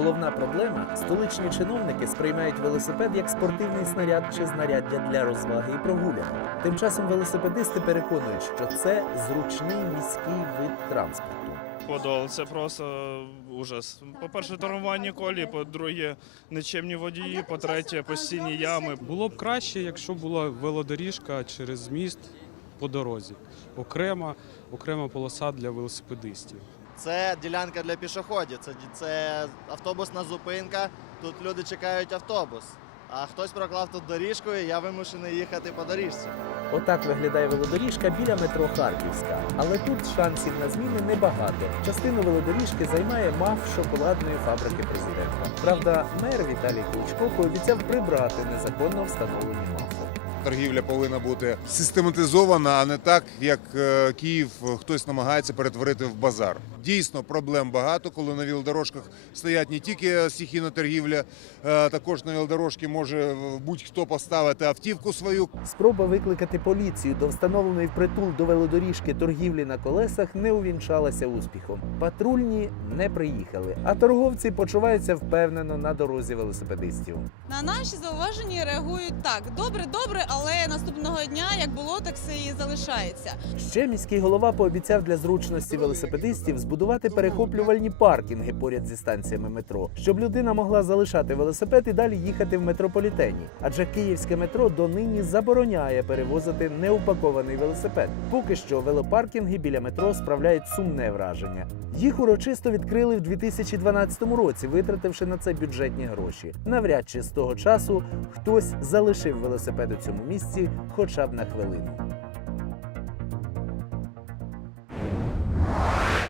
головна проблема столичні чиновники сприймають велосипед як спортивний снаряд чи знаряддя для розваги і прогулянок. Тим часом велосипедисти переконують, що це зручний міський вид транспорту. Подол це просто ужас. По-перше, тормування колії, по-друге, нечемні водії, по-третє, постійні ями. Було б краще, якщо була велодоріжка через міст по дорозі. Окрема, окрема полоса для велосипедистів. Це ділянка для пішоходів, це, це автобусна зупинка. Тут люди чекають автобус. А хтось проклав тут доріжку, і я вимушений їхати по доріжці. Отак виглядає велодоріжка біля метро Харківська. Але тут шансів на зміни небагато. Частину велодоріжки займає МАФ шоколадної фабрики президента. Правда, мер Віталій Кличко пообіцяв прибрати незаконно встановлені МАФи. Торгівля повинна бути систематизована, а не так, як е, Київ е, хтось намагається перетворити в базар. Дійсно, проблем багато, коли на велодорожках стоять не тільки стихійна торгівля, е, також на велодорожці може будь-хто поставити автівку свою. Спроба викликати поліцію до встановленої впритул до велодоріжки торгівлі на колесах не увінчалася успіхом. Патрульні не приїхали, а торговці почуваються впевнено на дорозі велосипедистів. На наші зауваження реагують так: добре, добре, але наступного дня, як було, так все і залишається. Ще міський голова пообіцяв для зручності велосипедистів збудувати перехоплювальні паркінги поряд зі станціями метро, щоб людина могла залишати велосипед і далі їхати в метрополітені. Адже київське метро донині забороняє перевозити неупакований велосипед. Поки що велопаркінги біля метро справляють сумне враження. Їх урочисто відкрили в 2012 році, витративши на це бюджетні гроші. Навряд чи з того часу хтось залишив велосипед у цьому місці хоча б на хвилину.